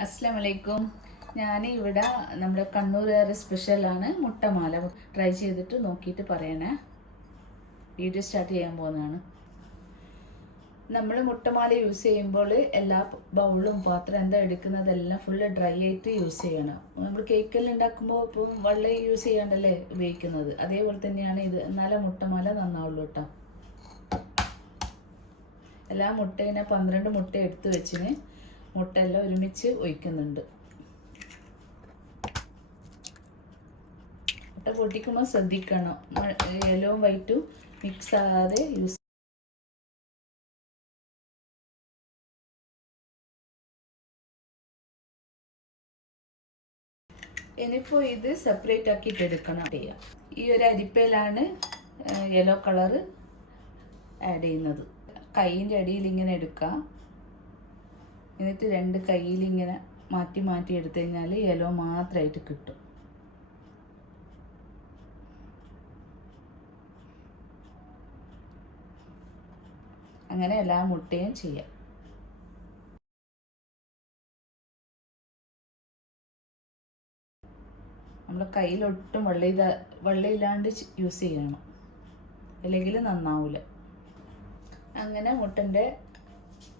അസ്സാം വലൈക്കും ഞാൻ ഇവിടെ നമ്മുടെ കണ്ണൂരുകാരുടെ സ്പെഷ്യലാണ് മുട്ടമാല. ട്രൈ ചെയ്തിട്ട് നോക്കിയിട്ട് പറയണേ. വീഡിയോ സ്റ്റാർട്ട് ചെയ്യാൻ പോകുന്നതാണ്. നമ്മൾ മുട്ടമാല യൂസ് ചെയ്യുമ്പോൾ എല്ലാ ബൗളും പാത്രം എന്താ എടുക്കുന്നതെല്ലാം ഫുള്ള് ഡ്രൈ ആയിട്ട് യൂസ് ചെയ്യണം. നമ്മൾ കേക്കെല്ലാം ഉണ്ടാക്കുമ്പോൾ ഇപ്പം വെള്ളം യൂസ് ചെയ്യാണ്ടല്ലേ ഉപയോഗിക്കുന്നത്. അതേപോലെ തന്നെയാണ് ഇത്. എന്നാലേ മുട്ടമാല നന്നാവുള്ളൂ കേട്ടോ എല്ലാ മുട്ടേനെ പന്ത്രണ്ട് മുട്ട എടുത്തു വെച്ചിന്. മുട്ട എല്ലാം ഒരുമിച്ച് ഒഴിക്കുന്നുണ്ട്. മുട്ട പൊട്ടിക്കുമ്പോൾ ശ്രദ്ധിക്കണം. യെല്ലോ വൈറ്റും മിക്സ് ആകാതെ യൂസ് ഇനിയിപ്പോൾ ഇത് സെപ്പറേറ്റ് ആക്കിയിട്ട് എടുക്കണം. ചെയ്യാം ഈ ഒരു അരിപ്പയിലാണ് യെല്ലോ കളറ് ആഡ് ചെയ്യുന്നത്. കൈയിന്റെ അടിയിൽ ഇങ്ങനെ എടുക്കാം. എന്നിട്ട് രണ്ട് കയ്യിൽ ഇങ്ങനെ മാറ്റി മാറ്റി എടുത്തു കഴിഞ്ഞാൽ യെല്ലോ മാത്രമായിട്ട് കിട്ടും. അങ്ങനെ എല്ലാ മുട്ടയും ചെയ്യാം. നമ്മൾ കയ്യിലൊട്ടും വെള്ളയില്ല വെള്ളയില്ലാണ്ട് യൂസ് ചെയ്യണം. അല്ലെങ്കിൽ നന്നാവില്ല അങ്ങനെ മുട്ടന്റെ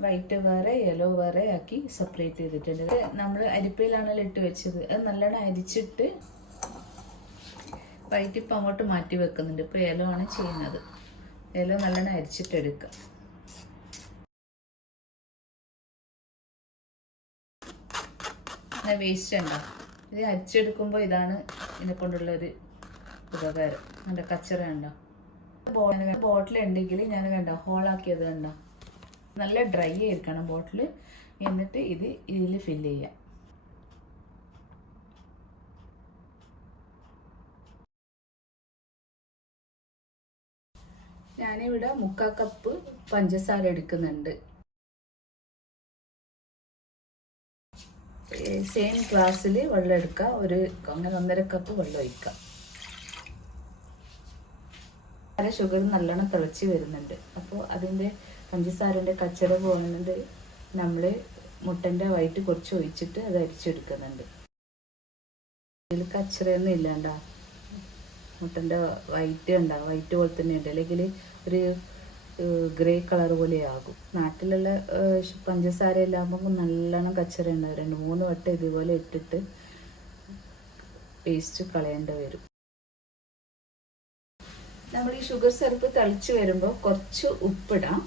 വൈറ്റ് വേറെ യെല്ലോ വേറെ ആക്കി സെപ്പറേറ്റ് ചെയ്തിട്ടുണ്ട്. നമ്മൾ അരിപ്പയിലാണല്ലോ ഇട്ട് വെച്ചത്. അത് നല്ലോണം അരിച്ചിട്ട് വൈറ്റ് ഇപ്പം അങ്ങോട്ട് മാറ്റി വെക്കുന്നുണ്ട്. ഇപ്പോൾ യെല്ലോ ആണ് ചെയ്യുന്നത്. യെല്ലോ നല്ലോണം അരിച്ചിട്ട് എടുക്കുക വേസ്റ്റ് ഉണ്ടോ? ഇത് അരിച്ചെടുക്കുമ്പോൾ ഇതാണ് ഇതിനെ കൊണ്ടുള്ള ഒരു ഉപകാരം. എന്റെ കച്ചറ ഉണ്ടോ? ബോട്ടിൽ ഉണ്ടെങ്കിൽ ഞാൻ കണ്ടോ? ഹോളാക്കിയത് കണ്ടോ? നല്ല ഡ്രൈ ആയിരിക്കണം ബോട്ടിൽ എന്നിട്ട് ഇത് ഇതിൽ ഫില്ല് ചെയ്യാം. ഞാനിവിടെ മുക്കാ കപ്പ് പഞ്ചസാര എടുക്കുന്നുണ്ട്. സെയിം ഗ്ലാസ്സിൽ വെള്ളം എടുക്കുക ഒരു അങ്ങനെ ഒന്നര കപ്പ് വെള്ളം ഒഴിക്കുക അര ഷുഗർ നല്ലോണം തിളച്ച് വരുന്നുണ്ട്. അപ്പോൾ അതിന്റെ പഞ്ചസാരന്റെ കച്ചട പോകുന്നത് നമ്മൾ മുട്ടന്റെ വയറ്റ് കുറച്ച് ഒഴിച്ചിട്ട് അത് അരിച്ചെടുക്കുന്നുണ്ട്. ഇതിൽ കച്ചറയൊന്നും ഇല്ലാണ്ടാ. മുട്ടന്റെ വൈറ്റ് ഉണ്ടാവും വൈറ്റ് പോലെ തന്നെ ഉണ്ട്. അല്ലെങ്കിൽ ഒരു ഗ്രേ കളർ പോലെ ആകും. നാട്ടിലുള്ള പഞ്ചസാര എല്ലാം നല്ലോണം കച്ചറ ഉണ്ടാവും. രണ്ട് മൂന്ന് വട്ടം ഇതുപോലെ ഇട്ടിട്ട് പേസ്റ്റ് കളയേണ്ടി വരും. നമ്മൾ ഈ ഷുഗർ സിറപ്പ് തളിച്ച് വരുമ്പോൾ കുറച്ച് ഉപ്പിടാം.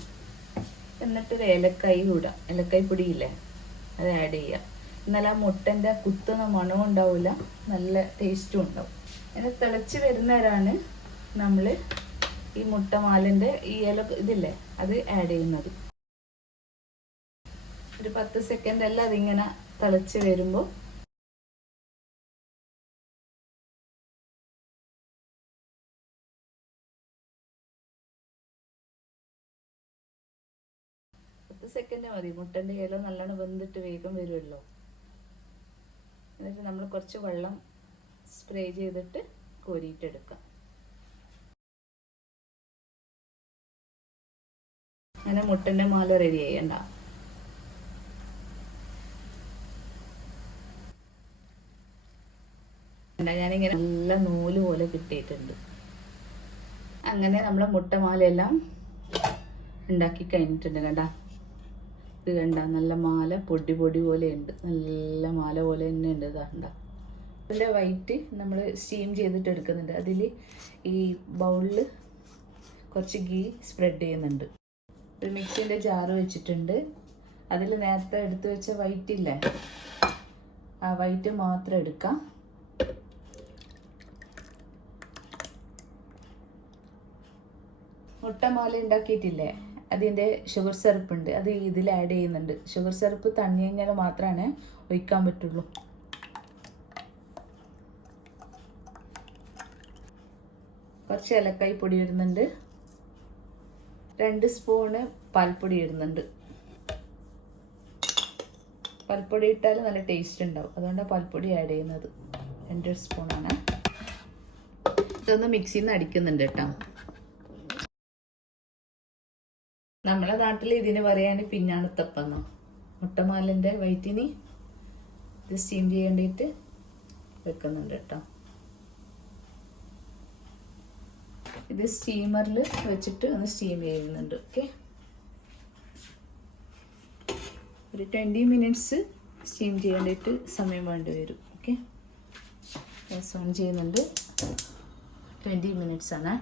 എന്നിട്ട് ഒരു ഏലക്കായി ഇടാം ഏലക്കായി പൊടിയില്ലേ? അത് ആഡ് ചെയ്യാം എന്നാൽ ആ മുട്ടന്റെ കുത്തുന്ന മണവും ഉണ്ടാവില്ല നല്ല ടേസ്റ്റും ഉണ്ടാവും. അങ്ങനെ തിളച്ച് വരുന്നവരാണ് നമ്മൾ ഈ മുട്ടമാലിന്റെ ഈ ഇല ഇതില്ലേ? അത് ആഡ് ചെയ്യുന്നത്. ഒരു പത്ത് സെക്കൻഡ് അല്ല അതിങ്ങനെ തിളച്ച് വരുമ്പോൾ പത്ത് സെക്കൻഡ് മതി. മുട്ടന്റെ ഇല നല്ലോണം വെന്തിട്ട് വേഗം വരുമല്ലോ എന്നിട്ട് നമ്മൾ കുറച്ച് വെള്ളം സ്പ്രേ ചെയ്തിട്ട് കോരിയിട്ടെടുക്കാം. അങ്ങനെ മുട്ടന്റെ മാല റെഡി ചെയ്യണ്ട ഞാനിങ്ങനെ നല്ല നൂൽ പോലെ കിട്ടിയിട്ടുണ്ട്. അങ്ങനെ നമ്മളെ മുട്ടമാലയെല്ലാം ഉണ്ടാക്കി കഴിഞ്ഞിട്ടുണ്ട്. കണ്ട? ഇത് കണ്ട നല്ല മാല പൊടി പൊടി പോലെ ഉണ്ട് നല്ല മാല പോലെ തന്നെ ഉണ്ട് ഇതാണ്ട അതിന്റെ വൈറ്റ് നമ്മൾ സ്റ്റീം ചെയ്തിട്ട് എടുക്കുന്നുണ്ട്. അതിൽ ഈ ബൗളിൽ കുറച്ച് ഗീ സ്പ്രെഡ് ചെയ്യുന്നുണ്ട്. ഒരു മിക്സിന്റെ ജാറ് വെച്ചിട്ടുണ്ട്. അതിൽ നേരത്തെ എടുത്തു വെച്ച വൈറ്റ് ഇല്ലേ? ആ വൈറ്റ് മാത്രം എടുക്കാം. മുട്ടമാല ഉണ്ടാക്കിയിട്ടില്ലേ? അതിന്റെ ഷുഗർ സിറപ്പ് ഉണ്ട്. അത് ഇതിൽ ആഡ് ചെയ്യുന്നുണ്ട്. ഷുഗർ സിറപ്പ് തണ്ണി കഴിഞ്ഞാൽ മാത്രമാണ് ഒഴിക്കാൻ പറ്റുള്ളൂ. കുറച്ച് ഇലക്കായി പൊടി ഇടുന്നുണ്ട് രണ്ട് സ്പൂണ് പാൽപ്പൊടി ഇടുന്നുണ്ട് പാൽപ്പൊടി ഇട്ടാൽ നല്ല ടേസ്റ്റ് ഉണ്ടാവും. അതുകൊണ്ടാണ് പാൽപ്പൊടി ആഡ് ചെയ്യുന്നത്. രണ്ട് സ്പൂണാണ് ഇതൊന്ന് മിക്സിയിൽ അടിക്കുന്നുണ്ട് കേട്ടോ. നമ്മളെ നാട്ടിൽ ഇതിന് പറയാൻ പിന്നാണത്തപ്പെന്നോ മുട്ടമാലിന്റെ വയറ്റിനി ഇത് സ്റ്റീം ചെയ്യേണ്ടിയിട്ട് വെക്കുന്നുണ്ട് കേട്ടോ. ഇത് സ്റ്റീമറിൽ വെച്ചിട്ട് ഒന്ന് സ്റ്റീം ചെയ്യുന്നുണ്ട് ഓക്കെ ഒരു ട്വന്റി മിനിറ്റ്സ് സ്റ്റീം ചെയ്യാൻ വേണ്ടിയിട്ട് സമയം വേണ്ടി വരും ഓക്കെ ഗ്യാസ് ഓൺ ചെയ്യുന്നുണ്ട്. ട്വന്റി മിനിറ്റ്സ് ആണ്.